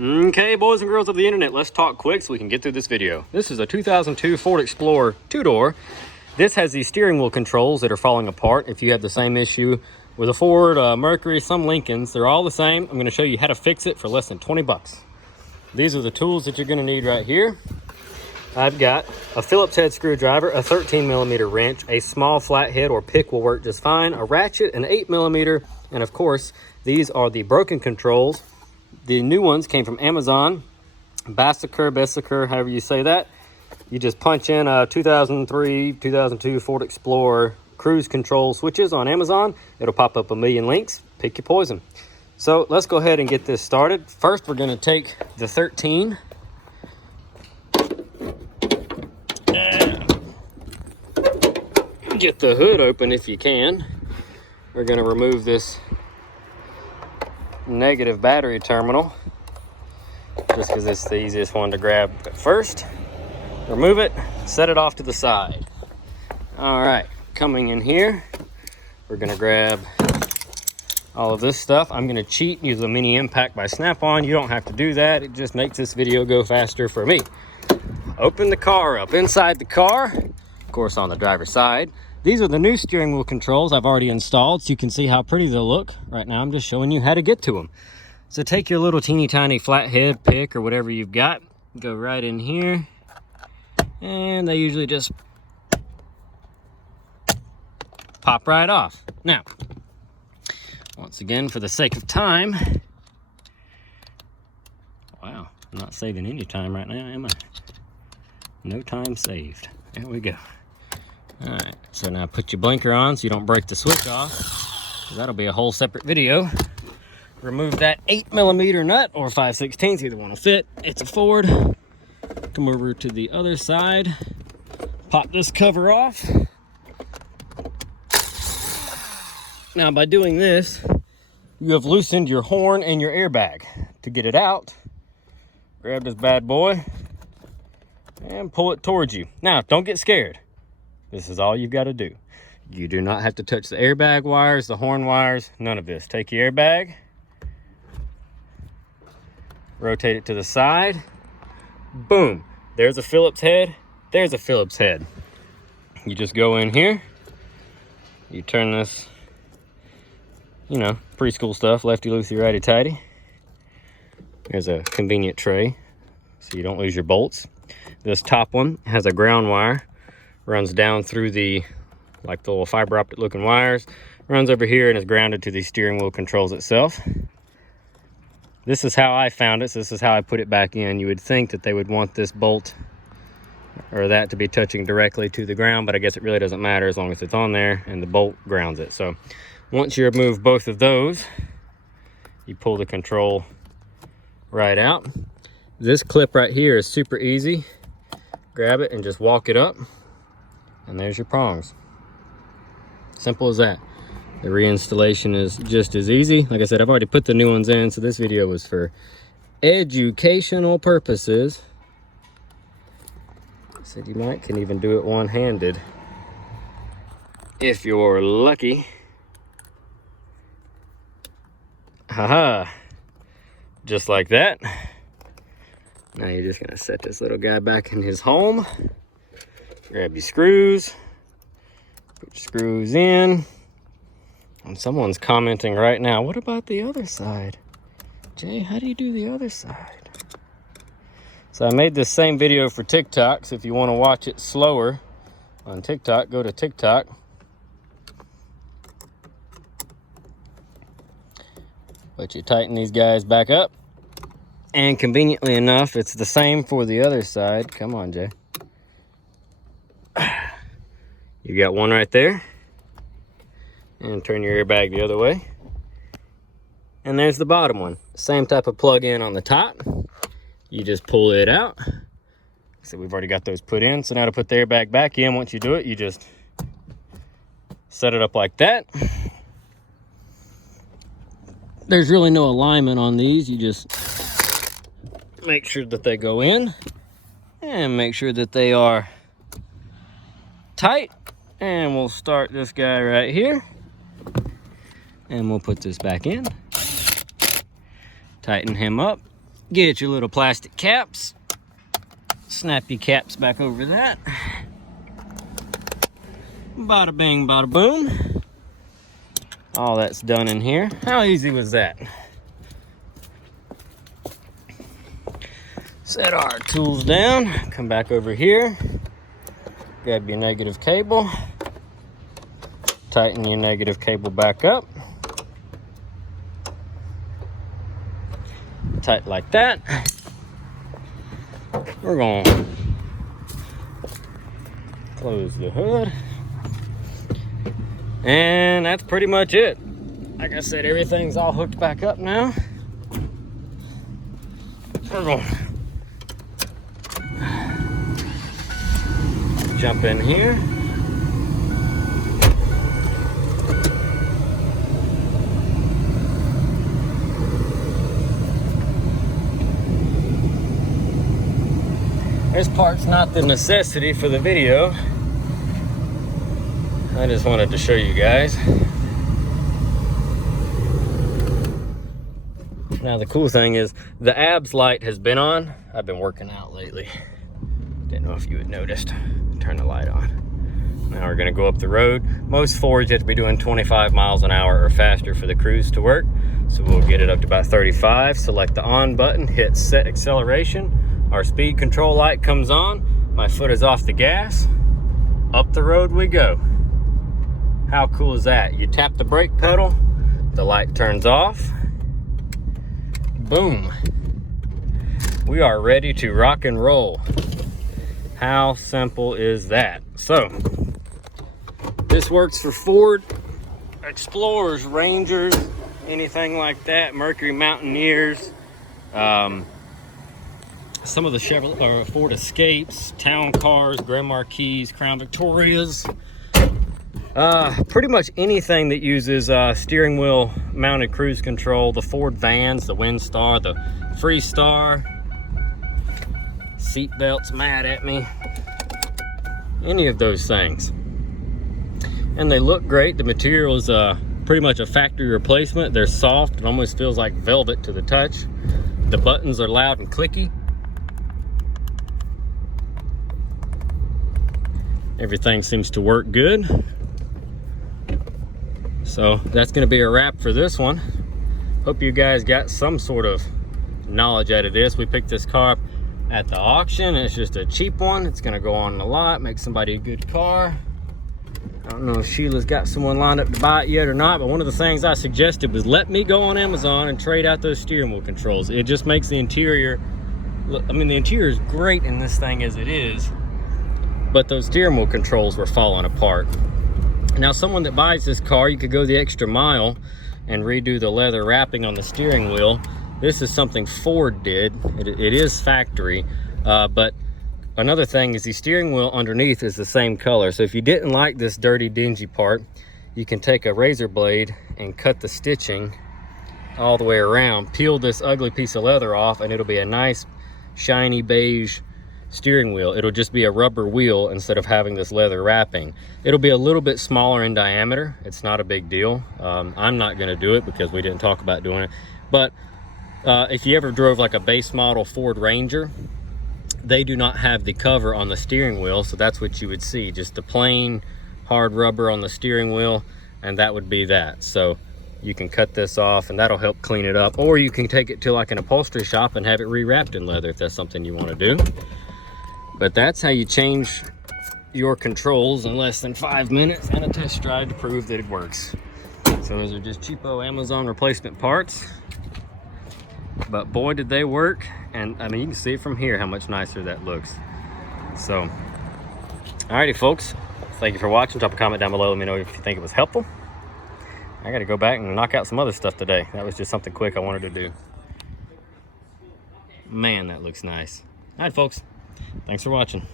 Okay, boys and girls of the internet, let's talk quick so we can get through this video. This is a 2002 Ford Explorer two-door. This has these steering wheel controls that are falling apart. If you have the same issue with a Ford, Mercury, some Lincolns, they're all the same. I'm going to show you how to fix it for less than 20 bucks. These are the tools that you're going to need right here. I've got a Phillips head screwdriver, a 13mm wrench, a small flathead or pick will work just fine, a ratchet, an 8mm, and of course, these are the broken controls. The new ones came from Amazon, Bessaker, however you say that. You just punch in a 2003, 2002 Ford Explorer cruise control switches on Amazon. It'll pop up a million links. Pick your poison. So let's go ahead and get this started. First, we're going to take the 13. Get the hood open if you can. We're going to remove this negative battery terminal just because it's the easiest one to grab at first. Remove it, set it off to the side. All right, coming in here, we're going to grab all of this stuff. I'm going to cheat and use a mini impact by Snap-on. You don't have to do that. It just makes this video go faster for me. Open the car up. Inside the car, of course on the driver's side, these are the new steering wheel controls I've already installed, so you can see how pretty they'll look. Right now I'm just showing you how to get to them. So take your little teeny tiny flathead pick or whatever you've got, go right in here, and they usually just pop right off. Now, once again, for the sake of time, wow, I'm not saving any time right now, am I? No time saved. There we go. All right, so now put your blinker on so you don't break the switch off. That'll be a whole separate video. Remove that 8mm nut or 5/16, either one will fit. It's a Ford. Come over to the other side. Pop this cover off. Now by doing this, you have loosened your horn and your airbag. To get it out, grab this bad boy and pull it towards you. Now, don't get scared. This is all you've got to do. You do not have to touch the airbag wires, the horn wires, none of this. Take your airbag, rotate it to the side, boom. There's a Phillips head, there's a Phillips head. You just go in here, you turn this, you know, preschool stuff, lefty-loosey, righty-tighty. There's a convenient tray so you don't lose your bolts. This top one has a ground wire, runs down through the, like the little fiber optic looking wires, runs over here and is grounded to the steering wheel controls itself. This is how I found it, so this is how I put it back in. You would think that they would want this bolt or that to be touching directly to the ground, but I guess it really doesn't matter as long as it's on there and the bolt grounds it. So once you remove both of those, you pull the control right out. This clip right here is super easy. Grab it and just walk it up, and there's your prongs. Simple as that. The reinstallation is just as easy. Like I said, I've already put the new ones in, so this video was for educational purposes. I said you can even do it one-handed if you're lucky. Haha, just like that. Now you're just gonna set this little guy back in his home. Grab your screws, put your screws in. And someone's commenting right now, what about the other side? Jay, how do you do the other side? So I made this same video for TikTok, so if you wanna watch it slower on TikTok, go to TikTok. But you tighten these guys back up. And conveniently enough, it's the same for the other side. Come on, Jay. You got one right there. And turn your airbag the other way. And there's the bottom one. Same type of plug-in on the top. You just pull it out. So we've already got those put in. So now to put the airbag back in, once you do it, you just set it up like that. There's really no alignment on these. You just make sure that they go in and make sure that they are tight. And we'll start this guy right here and we'll put this back in, tighten him up, Get your little plastic caps. Snap your caps back over that. Bada bing, bada boom. All that's done in here. How easy was that? Set our tools down. Come back over here. Grab your negative cable. Tighten your negative cable back up. Tight like that. We're going to close the hood. And that's pretty much it. Like I said, everything's all hooked back up now. We're going to jump in here. This part's not the necessity for the video. I just wanted to show you guys. Now the cool thing is the ABS light has been on. I've been working out lately. Didn't know if you had noticed. Turn the light on. Now we're gonna go up the road. Most Fords you have to be doing 25 miles an hour or faster for the cruise to work. So we'll get it up to about 35. Select the on button, hit set acceleration. Our speed control light comes on. My foot is off the gas. Up the road we go. How cool is that? You tap the brake pedal, the light turns off. Boom. We are ready to rock and roll. How simple is that? So, this works for Ford Explorers, Rangers, anything like that, Mercury Mountaineers, some of the Chevrolet, Ford Escapes, town cars, Grand Marquis, Crown Victorias, pretty much anything that uses steering wheel mounted cruise control, the Ford vans, the Windstar, the Freestar, seat belts mad at me, any of those things. And they look great. The material is pretty much a factory replacement. They're soft. It almost feels like velvet to the touch. The buttons are loud and clicky. Everything seems to work good. So that's going to be a wrap for this one. Hope you guys got some sort of knowledge out of this. We picked this car up at the auction. It's just a cheap one. It's going to go on the lot, make somebody a good car. I don't know if Sheila's got someone lined up to buy it yet or not, but one of the things I suggested was let me go on Amazon and trade out those steering wheel controls. It just makes the interior look, I mean, the interior is great in this thing as it is, but those steering wheel controls were falling apart. Now, someone that buys this car, you could go the extra mile and redo the leather wrapping on the steering wheel. This is something Ford did. It is factory, but another thing is the steering wheel underneath is the same color. So if you didn't like this dirty, dingy part, you can take a razor blade and cut the stitching all the way around, peel this ugly piece of leather off, and it'll be a nice, shiny beige steering wheel. It'll just be a rubber wheel instead of having this leather wrapping. It'll be a little bit smaller in diameter. It's not a big deal. I'm not gonna do it because we didn't talk about doing it. But if you ever drove like a base model Ford Ranger, they do not have the cover on the steering wheel, so that's what you would see, just the plain hard rubber on the steering wheel, and that would be that. So you can cut this off and that'll help clean it up, or you can take it to like an upholstery shop and have it rewrapped in leather if that's something you want to do. But that's how you change your controls in less than 5 minutes and a test drive to prove that it works. So those are just cheapo Amazon replacement parts, but boy did they work. And I mean, you can see it from here how much nicer that looks. So alrighty folks, thank you for watching. Drop a comment down below, let me know if you think it was helpful. I gotta go back and knock out some other stuff today. That was just something quick I wanted to do. Man, that looks nice. Alright folks, thanks for watching.